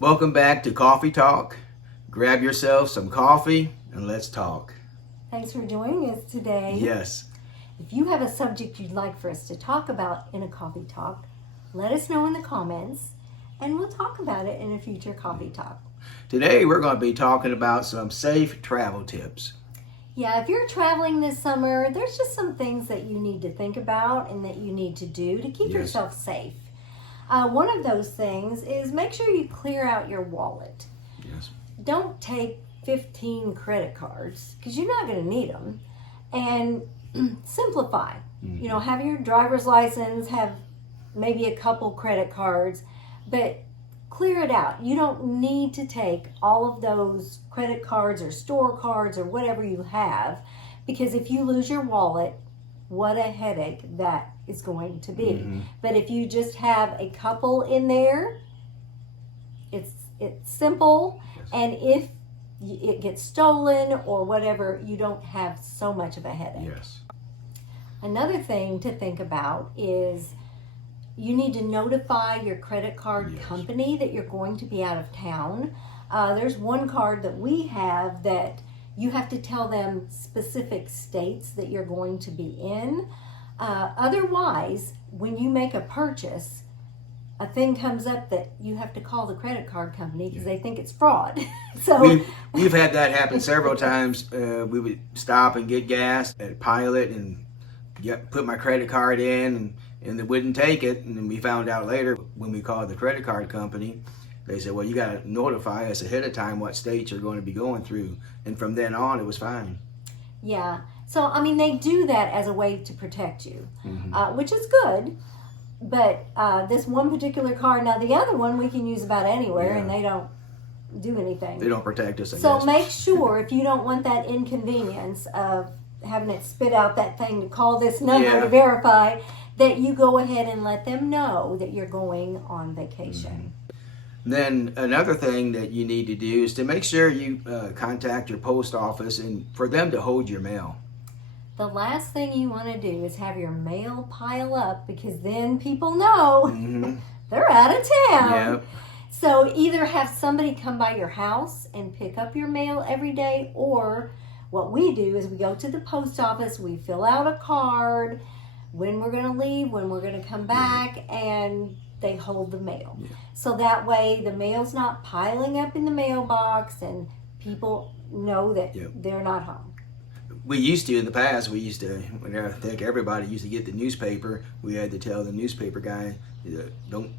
Welcome back to Coffee Talk. Grab yourself some coffee and let's talk. Thanks for joining us today. Yes. If you have a subject you'd like for us to talk about in a coffee talk, let us know in the comments and we'll talk about it in a future coffee talk. Today we're going to be talking about some safe travel tips. Yeah, if you're traveling this summer, there's just some things that you need to think about and that you need to do to keep yourself safe. One of those things is make sure you clear out your wallet. Yes. Don't take 15 credit cards because you're not going to need them. And simplify. You know, have your driver's license, have maybe a couple credit cards, but clear it out. You don't need to take all of those credit cards or store cards or whatever you have, because if you lose your wallet, what a headache that is going to be. But if you just have a couple in there, it's simple. Yes. And if it gets stolen or whatever, you don't have so much of a headache. Yes. Another thing to think about is you need to notify your credit card company that you're going to be out of town. There's one card that we have that you have to tell them specific states that you're going to be in. Otherwise, when you make a purchase, a thing comes up that you have to call the credit card company because they think it's fraud. So we've had that happen several times. We would stop and get gas at Pilot and put my credit card in, and they wouldn't take it. And then we found out later when we called the credit card company, they said, well, you got to notify us ahead of time what states you're going to be going through. And from then on, it was fine. Yeah. So, I mean, they do that as a way to protect you, which is good. But this one particular card, now the other one we can use about anywhere, and they don't do anything. They don't protect us, I So guess. make sure, if you don't want that inconvenience of having it spit out that thing to call this number to verify, that you go ahead and let them know that you're going on vacation. Then another thing that you need to do is to make sure you contact your post office and for them to hold your mail. The last thing you want to do is have your mail pile up, because then people know they're out of town. Yep. So either have somebody come by your house and pick up your mail every day, or what we do is we go to the post office, we fill out a card, when we're going to leave, when we're going to come back, and they hold the mail. So that way the mail's not piling up in the mailbox and people know that they're not home. We used to, in the past, I think everybody used to get the newspaper. We had to tell the newspaper guy, don't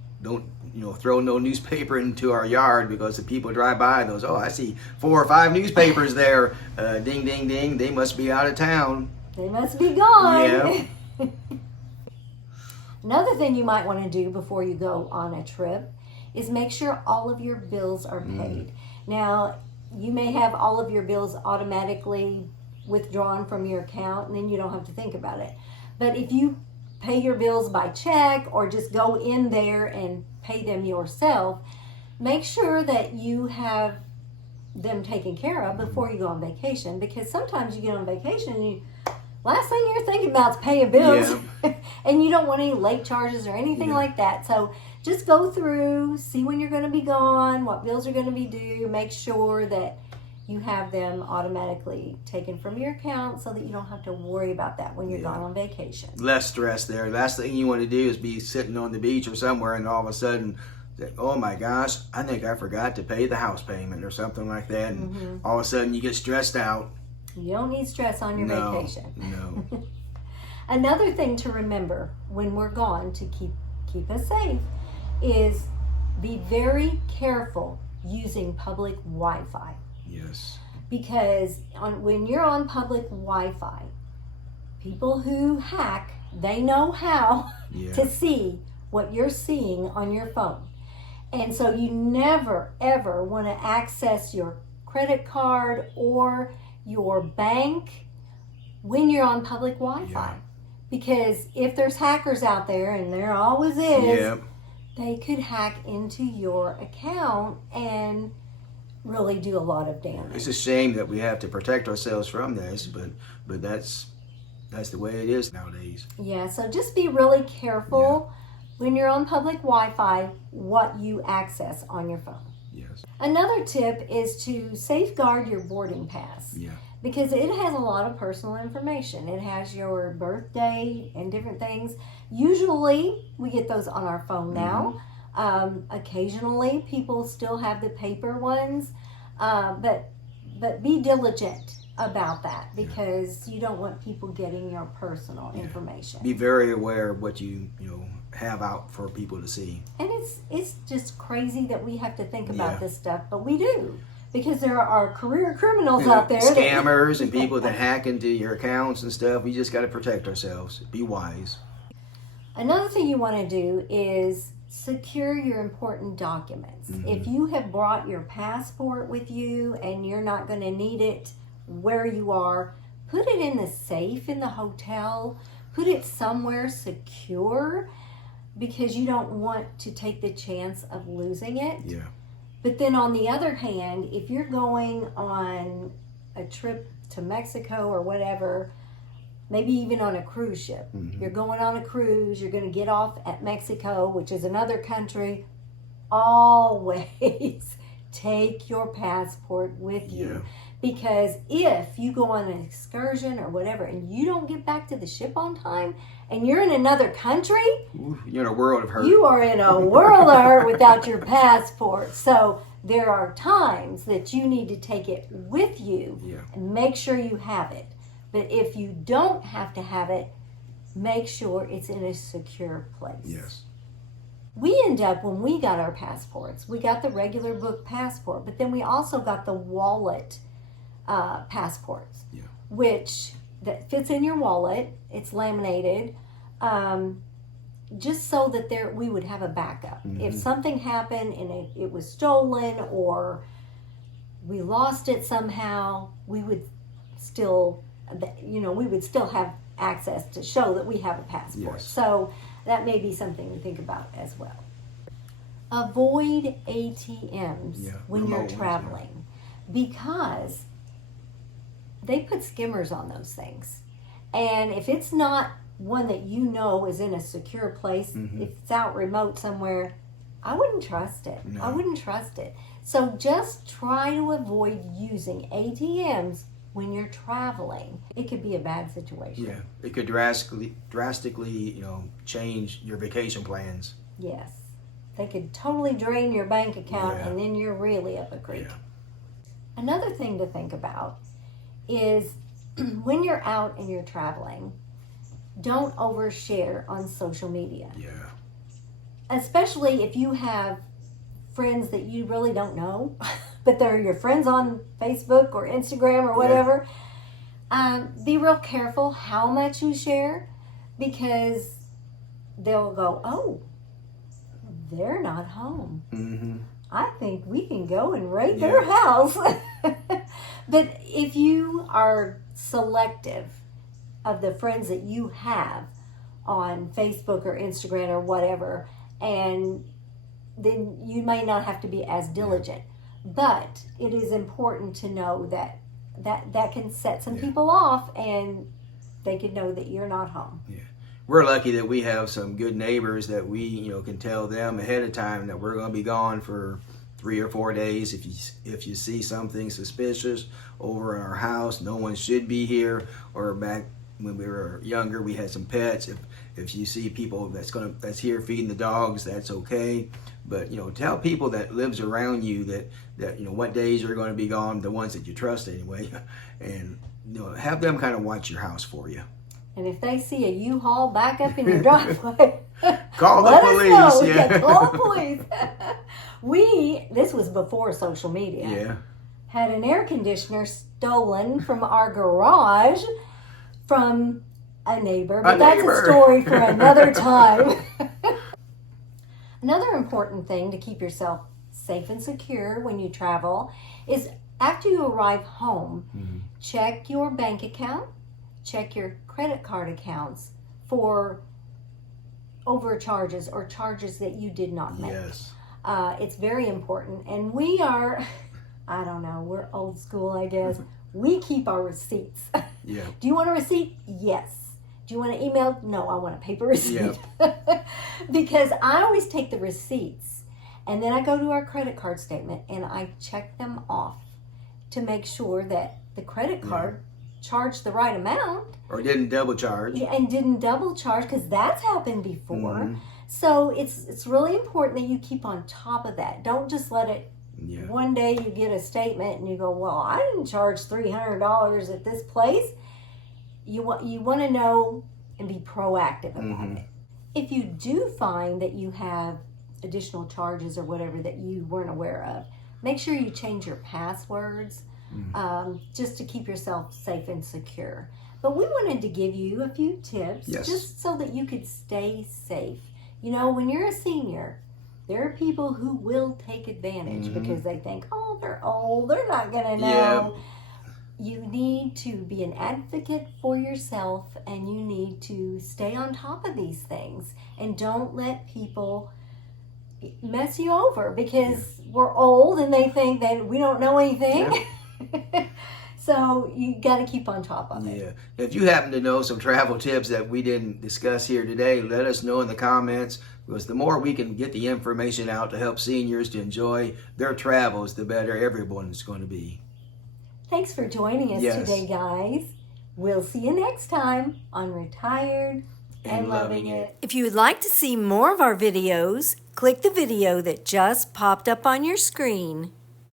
throw no newspaper into our yard, because the people drive by and goes, oh, I see 4 or 5 newspapers there. Ding, ding, ding. They must be out of town. They must be gone. Yeah. Another thing you might want to do before you go on a trip is make sure all of your bills are paid. Now, you may have all of your bills automatically withdrawn from your account, and then you don't have to think about it. But if you pay your bills by check or just go in there and pay them yourself, make sure that you have them taken care of before you go on vacation, because sometimes you get on vacation and last thing you're thinking about is paying bills, and you don't want any late charges or anything like that. So just go through, see when you're going to be gone, what bills are going to be due, make sure that you have them automatically taken from your account so that you don't have to worry about that when you're gone on vacation. Less stress there. Last thing you want to do is be sitting on the beach or somewhere and all of a sudden, oh my gosh, I think I forgot to pay the house payment or something like that. And all of a sudden you get stressed out. You don't need stress on your vacation. No. Another thing to remember when we're gone to keep us safe is be very careful using public Wi-Fi. Yes. Because when you're on public Wi-Fi, people who hack, they know how to see what you're seeing on your phone. And so you never, ever want to access your credit card or your bank when you're on public Wi-Fi. Because if there's hackers out there, and there always is, they could hack into your account and really do a lot of damage. It's a shame that we have to protect ourselves from this, but that's the way it is nowadays. Yeah, so just be really careful when you're on public Wi-Fi what you access on your phone. Yes. Another tip is to safeguard your boarding pass. Yeah. Because it has a lot of personal information. It has your birthday and different things. Usually, we get those on our phone now. Occasionally, people still have the paper ones, but be diligent about that, because you don't want people getting your personal information. Be very aware of what you have out for people to see. And it's just crazy that we have to think about this stuff, but we do. Because there are career criminals out there. Scammers and people that hack into your accounts and stuff. We just got to protect ourselves. Be wise. Another thing you want to do is secure your important documents. If you have brought your passport with you and you're not going to need it where you are, put it in the safe in the hotel. Put it somewhere secure, because you don't want to take the chance of losing it. Yeah. But then on the other hand, if you're going on a trip to Mexico or whatever, maybe even on a cruise ship, you're going on a cruise, you're going to get off at Mexico, which is another country, always take your passport with you. Because if you go on an excursion or whatever and you don't get back to the ship on time and you're in another country, you're in a world of hurt. You are in a world of hurt without your passport. So there are times that you need to take it with you and make sure you have it. But if you don't have to have it, make sure it's in a secure place. Yes. We end up, when we got our passports, we got the regular book passport, but then we also got the wallet passports, which that fits in your wallet. It's laminated, just so that we would have a backup. If something happened and it was stolen or we lost it somehow, we would still, we would still have access to show that we have a passport. So that may be something to think about as well. Avoid ATMs when you're traveling, because they put skimmers on those things. And if it's not one that is in a secure place, if it's out remote somewhere, I wouldn't trust it. No. I wouldn't trust it. So just try to avoid using ATMs when you're traveling. It could be a bad situation. Yeah, it could drastically, change your vacation plans. Yes. They could totally drain your bank account, and then you're really up a creek. Yeah. Another thing to think about is when you're out and you're traveling, don't overshare on social media. Yeah. Especially if you have friends that you really don't know, but they're your friends on Facebook or Instagram or whatever. Be real careful how much you share, because they'll go, oh, they're not home. I think we can go and raid their house. But if you are selective of the friends that you have on Facebook or Instagram or whatever, and then you may not have to be as diligent. But it is important to know that can set some people off, and they can know that you're not home. Yeah. We're lucky that we have some good neighbors that we, can tell them ahead of time that we're going to be gone for 3 or 4 days. If you see something suspicious over in our house, no one should be here. Or back when we were younger, we had some pets. If you see people that's here feeding the dogs, that's okay. But tell people that lives around you that what days you're going to be gone, the ones that you trust anyway, and have them kind of watch your house for you. And if they see a U-Haul back up in your driveway, call the police. Yeah, call the police. This was before social media. Yeah. Had an air conditioner stolen from our garage from a neighbor, but that's a story for another time. Another important thing to keep yourself safe and secure when you travel is, after you arrive home, check your bank account, check your credit card accounts for overcharges or charges that you did not make. Yes. It's very important. And we are, I don't know, we're old school, I guess. We keep our receipts. Yeah. Do you want a receipt? Yes. Do you want an email? No, I want a paper receipt. Yep. Because I always take the receipts And then I go to our credit card statement and I check them off to make sure that the credit card charged the right amount. Or didn't double charge. And didn't double charge, because that's happened before. So it's really important that you keep on top of that. Don't just let it, one day you get a statement and you go, well, I didn't charge $300 at this place. You want to know and be proactive about it. If you do find that you have additional charges or whatever that you weren't aware of, make sure you change your passwords just to keep yourself safe and secure. But we wanted to give you a few tips just so that you could stay safe. You know, when you're a senior, there are people who will take advantage because they think, oh, they're old, they're not going to know. You need to be an advocate for yourself, and you need to stay on top of these things. And don't let people mess you over because we're old and they think that we don't know anything. So you got to keep on top of it. If you happen to know some travel tips that we didn't discuss here today, let us know in the comments, because the more we can get the information out to help seniors to enjoy their travels, the better everyone's going to be. Thanks for joining us today, guys. We'll see you next time on Retired and Loving It. If you would like to see more of our videos, click the video that just popped up on your screen.